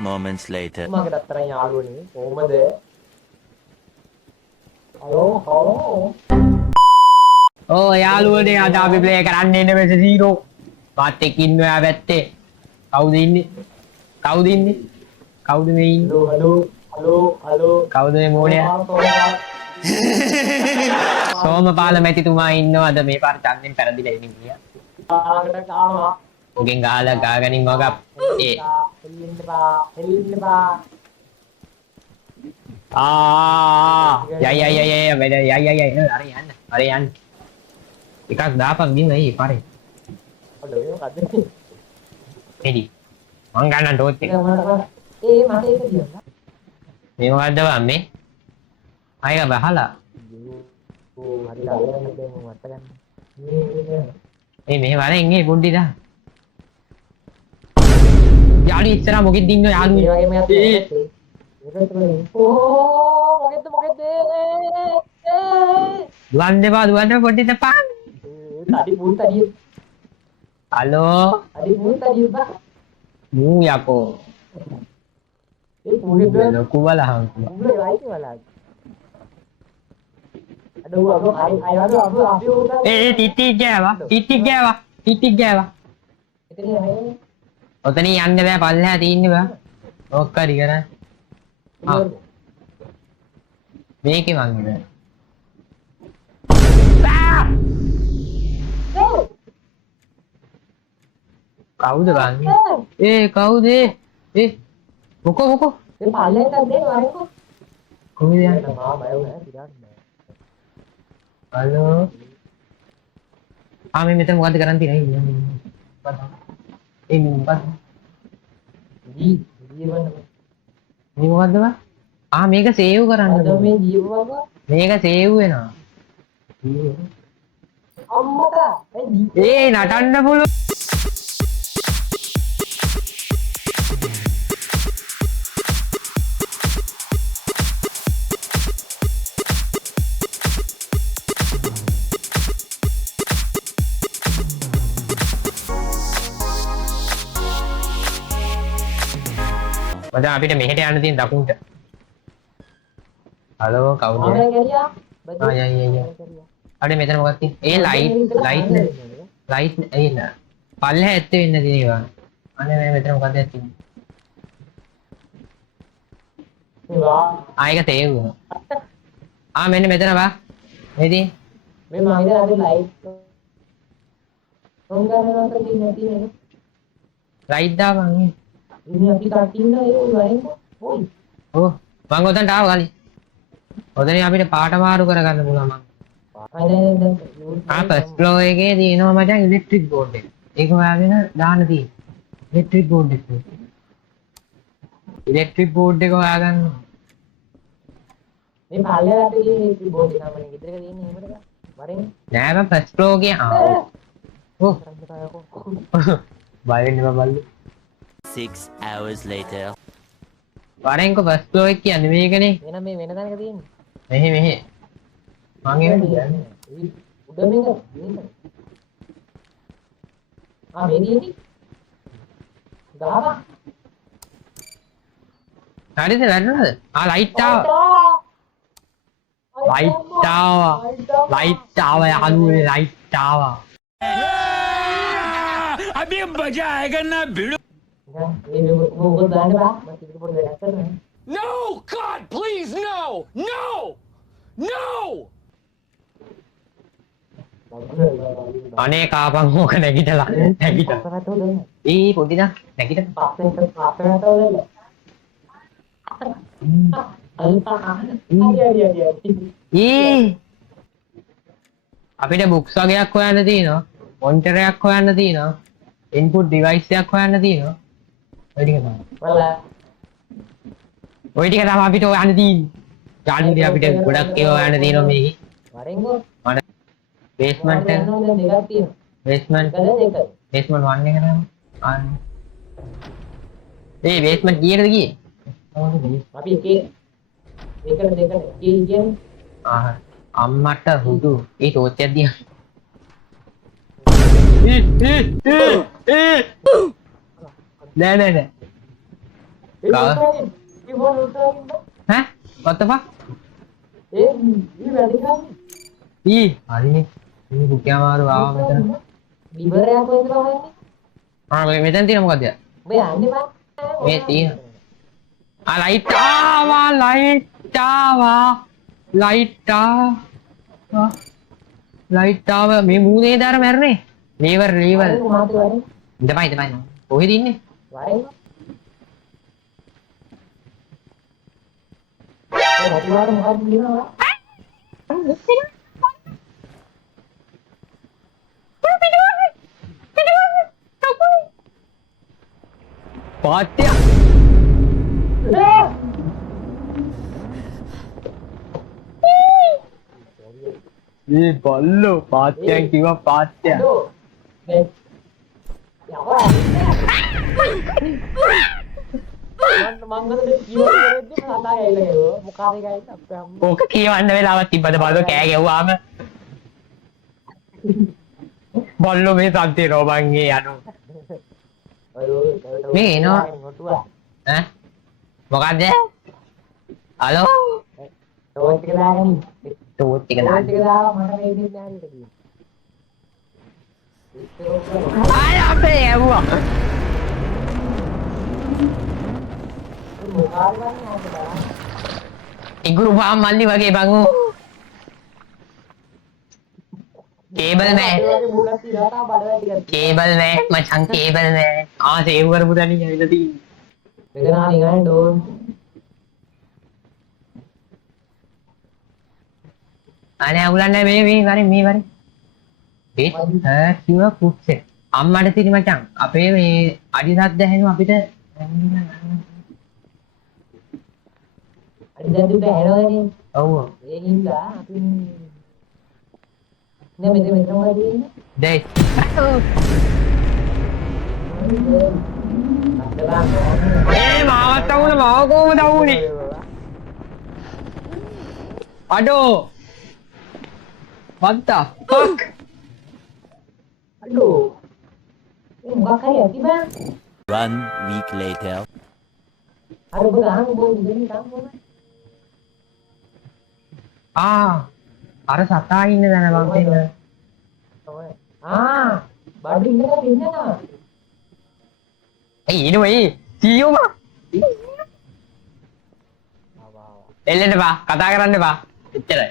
moments later. මගේ දත්තරන් යාළුවනේ කොහමද? හලෝ. ඕ යාළුවනේ අද අපි ප්ලේ කරන්න ඉන්නේ මෙසේ සීරෝ. මාත් එක්ක ඉන්න ඔයා පැත්තේ. කවුද ඉන්නේ? කවුද ඉන්නේ? කවුද මේ ඉන්නේ? හලෝ. කවුද මේ මෝඩයා? සෝමපාල මැතිතුමා ඉන්නවද මේ පාර ඡන්දෙන් පැරදිලා ඉන්නේ කියලා. ආකට ආවා. ඔගෙන් ගහලා ගාගනින් වග ඒ එල්ලින්න බා. අර යන්න එකක් දාපන් බිම එයි පාරේ ඔඩෝ මොකද්ද එඩි මං ගන්න ටෝච් එක ඒ මට ඒක දියන්න මේ මොකද්ද බං මේ අයක බහලා ඕ හරි දාන්න දැන් මට ගන්න ඒ මෙහෙ වරෙන් ඉන්නේ පොඩ්ඩි දා යාළු ඉස්සරහ මොකෙද ඉන්නෝ යාළු මේ වගේම යත් ඕ මොකෙද්ද දුවන් දෙපා පොඩ්ඩි දෙපා තඩි පුන් තඩි හලෝ තඩි පුන් තඩි බා මූ යකෝ ඒ මොකෙද්ද ලොකු බලහන් උඹ ලයිට් වලක් අඩෝ අබ ඒ තිටි ගෑවා එතන නේ ඔතන යන්න බෑ පල්ලෙහා තින්නේ බා ඕක හරි කරා මේකේ මං ඉන්නේ කවුද බං ඒ කවුද ඒ මොකෝ ඒ පල්ලෙට දෙන්න වරේකෝ කොහෙද යන්නේ මා බය වුණා ටිකක් හලෝ මේ මෙතන මොකද්ද කරන් තියෙන්නේ ඒ මොකද්ද මේ මොකද්ද බා මේක සේව් කරන්න අද මේ ජීවවක මේක සේව් වෙනවා අම්මලා ඒ නටන්න පුළුවන් මචං අපිට මෙහෙට යන්න තියෙන දකුණට. හලෝ කවුද? ආ ගියා. අනේ මෙතන මොකක්ද තියෙන්නේ? ඒ ලයිට් එන්න. පල්ලෙහා ඇත්තේ වෙන්න තියෙනවා. අනේ මේ මෙතන මොකක්ද තියෙන්නේ? ආයෙක තේව් වුණා. මෙන්න මෙතන බා. මේදී මේ මම ඉතින් අද ලයිට් ඔන් ගන්නවා කියන්නේ ලයිට් දාපන්. ඉතින් අපි කටින්න ඒ වයින්කෝ ඕයි ඔව් මං ඔතනට ආව ගලි. ඔතන අපිට පාට මාරු කරගන්න පුළුවන් මං. ෆස්ට් ෆ්ලෝර් එකේ තියෙනවා මචං ඉලෙක්ට්‍රික් බෝඩ් එක. ඒක හොයාගෙන දාන්න තියෙන්නේ. ඉලෙක්ට්‍රික් බෝඩ් එක. ඉලෙක්ට්‍රික් බෝඩ් එක හොයාගන්න. මේ පල්ලෙහාට ගියේ ඉලෙක්ට්‍රික් බෝඩ් එක තමයි ගෙදරක තියෙන්නේ එහෙමද? වරෙන් නෑ බං ෆස්ට් ෆ්ලෝර් එකේ ඔව් බය වෙන්න බල්ලු. 6 hours later. වරෙන්කො ෆස්ට් ෆ්ලෝර් එක කියන්නේ මේකනේ. එහෙනම් මේ වෙන තැනක තියෙන්නේ. මෙහෙ මං එහෙම කියන්නේ. උඩ මේක මේ තියෙන්නේ. ගහපන්. හරිද වැරදුනද? ලයිට් ආවා. ලයිට් ආවා යාළුවනේ ලයිට් ආවා. अभी मजा आएगा ना भिड़ो. वो दाने बा बस इसको पड़ गया सर में No, God, please, no. අනේ කාපන් ඕක නැගිටලා ඒ පොඩි දා නැගිට අපිට බුක්ස් වගේක් හොයන්න තියෙනවා මොනිටරයක් හොයන්න තියෙනවා ඉන්පුට් ඩිවයිස් එකක් හොයන්න තියෙනවා ඔය ටික තමයි අපිට හොයන්න තියෙන්නේ යාළුවනේ අපිට ගොඩක් ඒවා හොයන්න තියෙනවා මේකේ වරෙන්ගෝ බේස්මන්ට් එක දෙකක් තියෙනවා බේස්මන්ට් දෙක බේස්මන්ට් 1 එක නේද අන්න ඒ බේස්මන්ට් කීයටද ගියේ අපි එකේ දෙකට කියන්නේ අම්මට හුදු ඒ ටෝච් එකක් දිහා නෑ Hah? What the fuck? Ih, hari ini buktinya baru awal macam. Ah, macam tidak muka dia. Iya. Ah, light awa, light awa, light awa, light awa. මේ මූනේ දාර මැරනේ. ලීවර්. ඉඳපයි. කොහෙද ඉන්නේ? පාත්‍ය. මේ බල්ලෝ පාත්‍යයන් කිව්වා පාත්‍යයන්. ඕක කියවන්න වෙලාවක් තිබ්බද බල්ලෝ කෑ ගැව්වාම? බල්ලෝ මේ සන්තේ රෝබන්ගේ යනු. මේ එනවා. ඈ? මොකද්ද? හලෝ? ටෝච් එක දාන්න. ආය අපේ ඇව්වා. ඉගුරු පාම් මල්ලි වගේ බං ඌ. केबल में मचान केबल में हाँ सेव कर पूरा नहीं है जल्दी अरे उलाने में बारे क्यों कुछ से අම්මට තිරි මචං අපේ මේ අඩිසත් දැහෙනවා අපිට අඩිසත් දැහෙනවනේ ඔව් ඒ හින්දා අපි නේ මෙතන වගේ දෙයි මාවත් වුණ මාව කොහොමද වුනේ අඩෝ what the fuck අඩෝ 1 week later. අර සතා ඉන්න දැන මං දෙන්න. බඩු ඉන්නකම් ඉන්නවා. ඉනුයි සීයෝම. එල්ලෙන්න බා කතා කරන්න බා. එච්චරයි.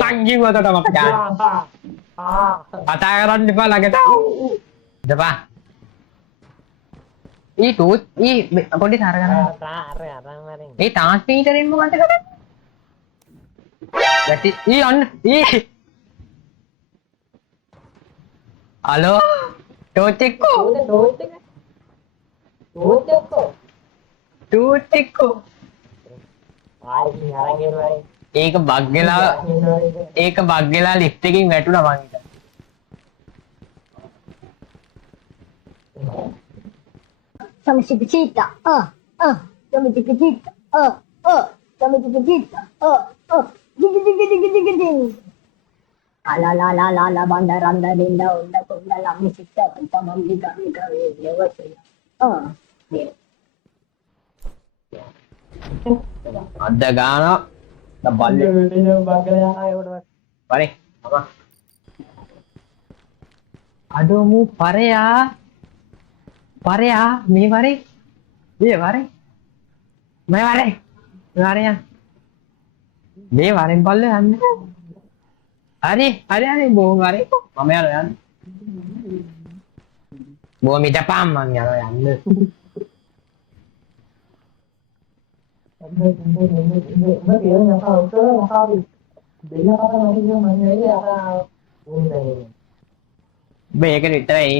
Tanggi gua tuh sama pecahan. Katakan depan lagi tahu. Depan. Itu, aku di sana kan. Transmitter ini bukan kan? Berarti, on, Halo, Tutiku. ඒක බග් වෙලා ලිෆ්ට් එකකින් වැටුණා මං හිතා. Sama si Pecita, sama si Pecita, sama si Pecita, ding. Ala bandaranda dinda unda kunda lami sikta kanta mamlika mika lewasya. අද ගාන බල්ලේ පරේ අම අඩෝ මු පරයා මේ වරේ මේ වරේ මේ වරෙන් බල්ල යන්න හරි බෝ වරේ මම යන්න බෝ මිටපම් මං යනවා යන්න මේක විතරයි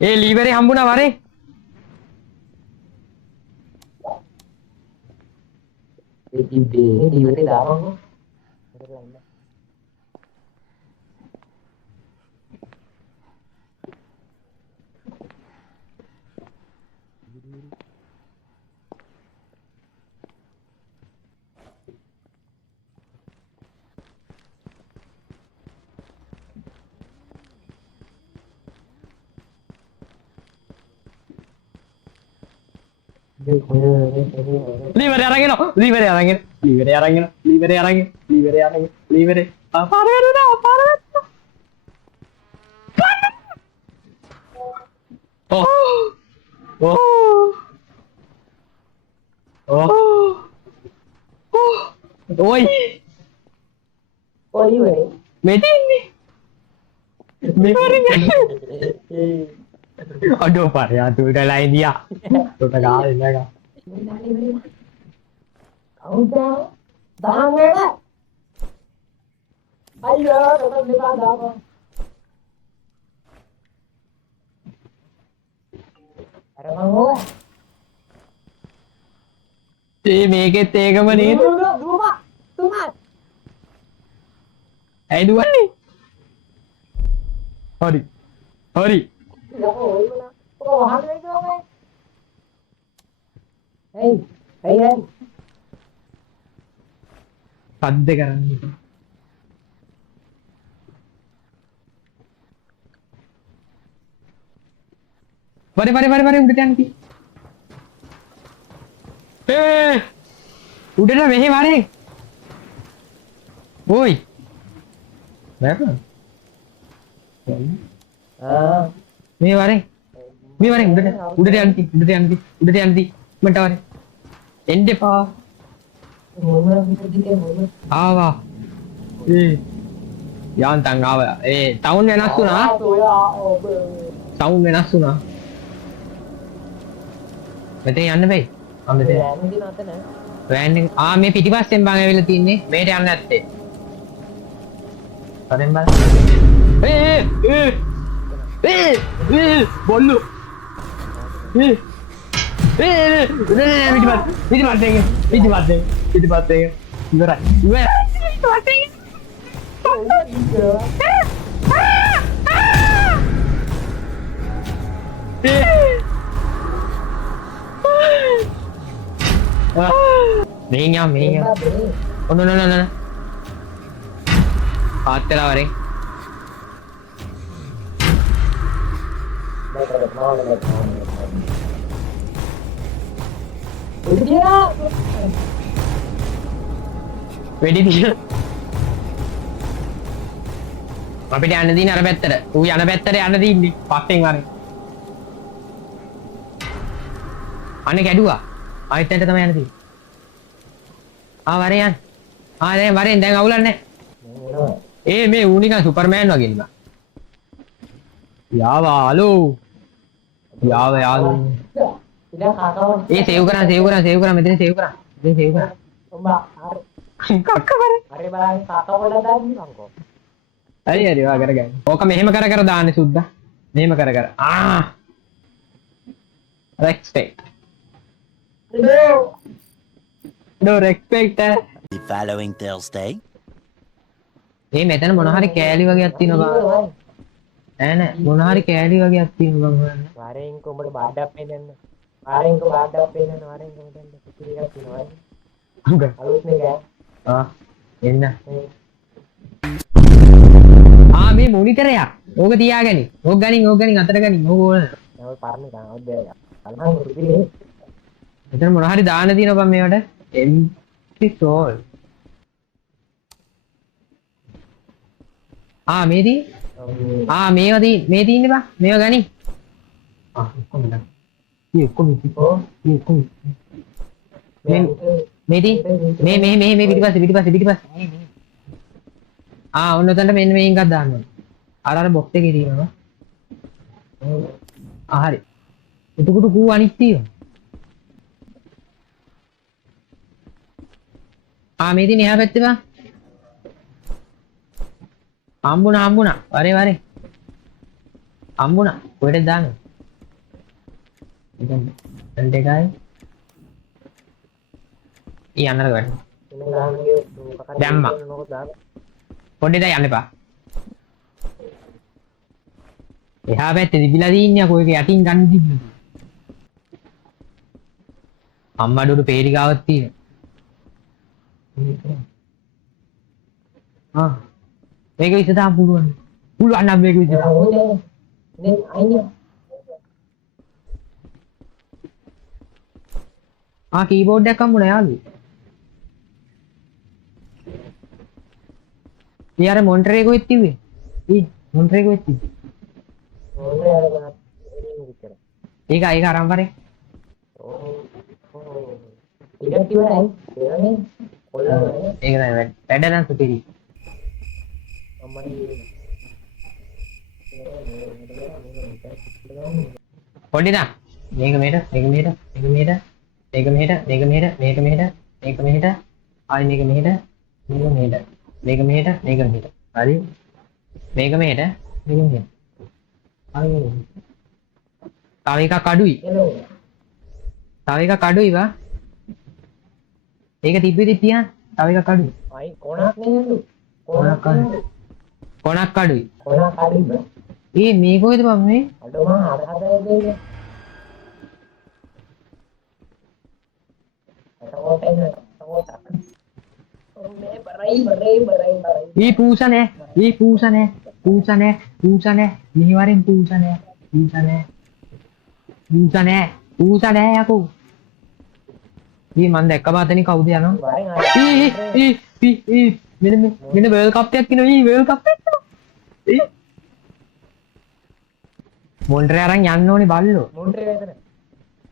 ඒ ලීවරේ හම්බුණා වරේ. ඒ තිබ්බේ ඉවරේ දාපන්කො. ලීවරේ අරගෙන ලීවරේ අරගෙන ලීවරේ අරගෙන ලීවරේ අරගෙන ලීවරේ අරගෙන ලීවරේ පාර වෙනවා පාර වෙනවා. Oh. Oh. Oh. Oh. Oi. ඔය ඉවරේ. මෙතින්නේ. මෙවරින්. Aduh, Pak, ya tuh udah lain dia. Tuh kali enggak. කවුද? දාන්නද? අයියෝ tetap දෙපා දාපන්. අර මං ඕවා. මේකෙත් ඒකම නේද? තුමා. ඇයි දුවන්නේ? හරි. හරි. යකෝ ඔය මොනා? ඔය වහන්නේ කොහොමද? hey. සද්ද කරන්නේ. වරේ උඩට යන්න කි. උඩට මෙහෙ වරේ. ඔයි. බෑපා. මේ වරේ උඩට යන්න මට වරේ එන්න එපා ආවා යාන්තම් ආවා ටවුන් වෙනස් වුණා මෙතන යන්න බෑ වෑන් එක මේ පිටිපස්සෙන් බං ඇවිල්ලා තින්නේ මේට යන්න නැත්තේ හරෙන් බලන්න බොල්ලු පිටිපස්සේ ඉවරයි මෙහෙන් යන්න ඔන්න පාත්තලා වරේ වෙඩි තියන අපිට යන්න දින අර පැත්තට ඌ යන පැත්තට යන්න දින්නේ පස්සෙන් වරේ අනේ කැඩුවා ආයෙත් ඇට තමයි යන්න තියෙන්නේ වරේ යන්න දැන් වරෙන් දැන් අවුලක් නැහැ මේ ඌ නිකන් සුපර්මෑන් වගේ නිකන් යාවා හලෝ යාවා සේව් කරා මෙතන සේව් කරා කක්ක බරේ අරේ බලන්න කාකා වල දාන්නම්කෝ හරි වා කරගන්න ඕක මෙහෙම කර දාන්නේ සුද්දා මෙහෙම කර respect no respect The following Thursday. මෙතන මොන හරි කෑලි වගේක් තියෙනවා නෑ මොන හරි කෑලි වගේක් තියෙනවා මම වරෙන්ක උඹට බාඩක් පෙන්නන්න වරෙන්ක බාඩක් පෙන්නන්න වරෙන්ක මෙතන කුකුලි එකක් තියෙනවා අලුත් එක එන්න මේ මොනිටරයක් ඕක තියාගනි ඕක ගනින් අතට ගනින් ඕක ඕන නෑ ඔය පරණ ගානක් දෙයක් අල්ලන් කුකුලි මෙතන මොන හරි දාන්න තියෙනවා බං මේවට empty soul මේදී මේවා මේ තියෙන්නේ බං මේවා ගනි ඔක්කොම මේ පිටිපස්සේ ඔන්න උතන්ට මෙන්න මේක එකක් දාන්න ඕනේ අර බොක්ස් එකේ තියෙනවා හරි උටුකුටු කූ අනිත් තියෙනවා මේ තියෙන එහා පැත්තේ බං හම්බුණා වරේ හම්බුණා කොහෙද දාන්නේ Dan dekai. Iya anak kan. Ini lagi tuh kakak Damma. nongol dah. පොඩ්ඩේ දැන් යන්න එපා. එහා පැත්තේ තිබිලා තින්නේ අකෝ ඒක යටින් ගන්න තිබුණා. අම්මඩුරු පේරි ගාවක් තියෙන. මේක විසඳාම පුළුවන්. පුළුවන් නම් මේක විසඳාම. Ini ayo. කීබෝඩ් එකක් හම්බුණා යාළුවෝ. यार मोन्ट्रे को इतनी हुई ये मोन्ट्रे को इतनी एक आराम पर है एक ना बैठे ना सुतेरी पढ़ी ना एक मिनट आज Mega meter. Ari. Mega meter. Ari. Tawika kadui. Tawika kadui ba? Eka tipe tipian. Tawika kadui. Ai konak nih lu. Konak kadui. Konak kadui. Konak kadui ba? Iya mego itu bang nih. Aduh mah ada ini. Ih pusat niwarin pusat aku. Ih manda kabar tadi kau dia no. Mina World Cup ya kini World Cup. Montreal orang nyanno nih balu. Montreal itu.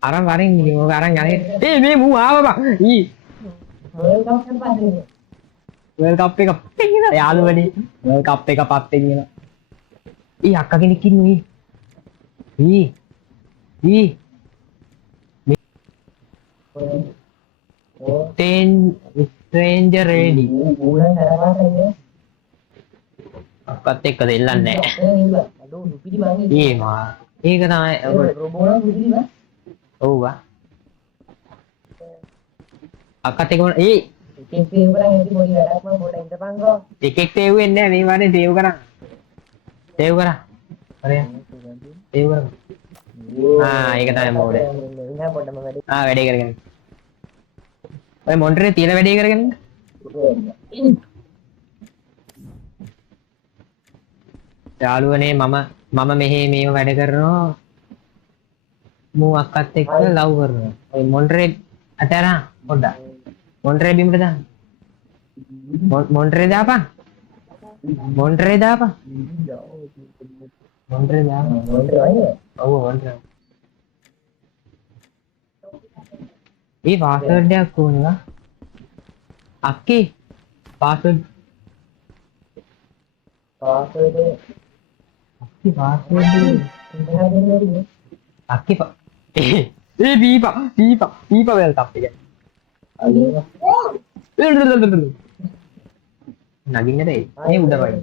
Orang waring ini orang nyanyi. Ini mu apa bang? Ih. World Cup kan pasti. World Cup එක පත්තෙන් එන යාළුවනේ World Cup එක පත්තෙන් එන ඊ අක්කා කෙනෙක් ඉන්නේ ඊ stranger ready අක්කත් එක්ක දෙල්ලන්නේ අඩෝ රුපිලි වගේ ඊ මා ඒක තමයි රොබෝන රුපිලි වා ඔව් වා අක්කත් එක්ක ඊ එකෙක් සේව් කරන් ඉති මොකද වැඩක් මම පොඩ්ඩක් ඉඳපන්කෝ එකෙක් සේව් වෙන්නේ නැහැ මේ වරේ සේව් කරා හරි සේව් කරා ඒක තමයි මෝඩේ ඉන්න පොඩ්ඩම වැඩි වැඩේ කරගෙන ඔය මොන්ටරේ තියලා වැඩේ කරගෙන යාළුවනේ මම මෙහෙ මේව වැඩ කරනවා මූ අක්කත් එක්ක ලව් කරනවා ඔය මොන්ටරේ අතරා පොඩ්ඩක් Montre bimber dah. Montre dah apa? Montre dah apa? Montre dah. Montre aja. Oh, Montre. Ini password dia aku ni lah. Aki. Password. Password dia. Aki password dia. Aki pak. Bipa well tapi kan. නගින්න දෙයි මේ උඩ වයි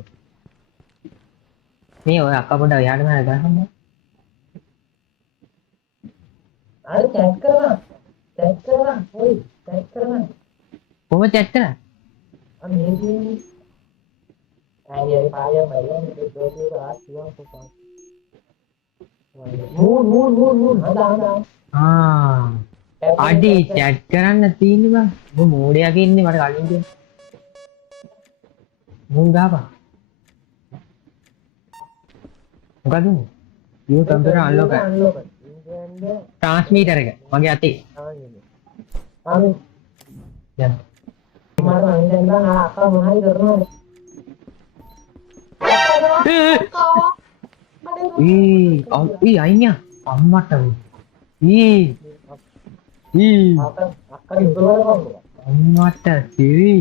මේ ඔය අක්කා පොඩ එහාට මෙහාට ගහන්න අර චැට් කරනවා ඔයි චැට් කරනවා කොහොමද චැට් කරන්නේ අනේ ආයේ පාය බලන්න දෙකේ ආස්තියක් පොපා මූන් හදා අඩි චැට් කරන්න තියෙන්නේ බං ඔබ මෝඩයක් ඉන්නේ මට කලින් කිව්වා මුන් ගාපා මොකද යෝ කම්පියුටර් අන්ලොක් ට්‍රාන්ස්මීටර් එක මගේ අතේ අනේ යන්න මම ඉඳන් අක්කා මොනවද කරනවද අයියා අම්මට අක්කා ඉස්සරහට අම්මට සිරි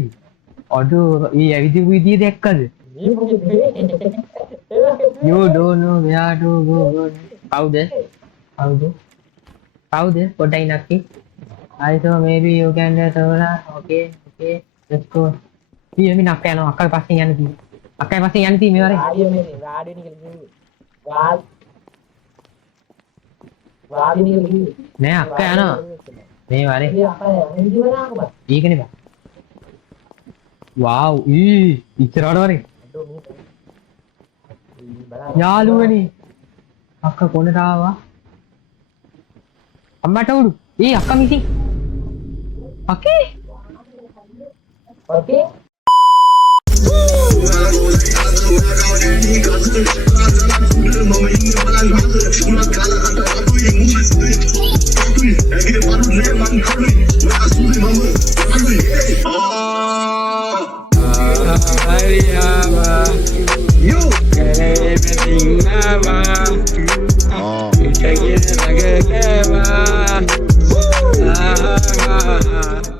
අඩෝ ඇවිදිපු විදිය දැක්කද you don't know where to go කවුද පොඩ්ඩයි නැක්කේ I so maybe you can okay let's go ඊයමි නැක්ක යනවා අක්කා පස්සෙන් යන්න තියෙන්නේ අක්කා පස්සෙන් යන්න තියෙන්නේ මේ වරේ රාඩියෝ නේ රාඩියෝ නේ කියලා වාදිනේ කිව්වේ. නෑ අක්කා යනවා. මේ වාරේ. ඒ අපේ එන්ජිනේරාකෝ බා. ඒකනේ බා. වාව් ඊ ඉච්චරවට වරේ. අඩෝ මේ බලන්න. යාළුවනේ. අක්කා කොනට ආවා? අම්මට උඩු. අක්කා මිසි. අකේ. ඔකේ. Mama,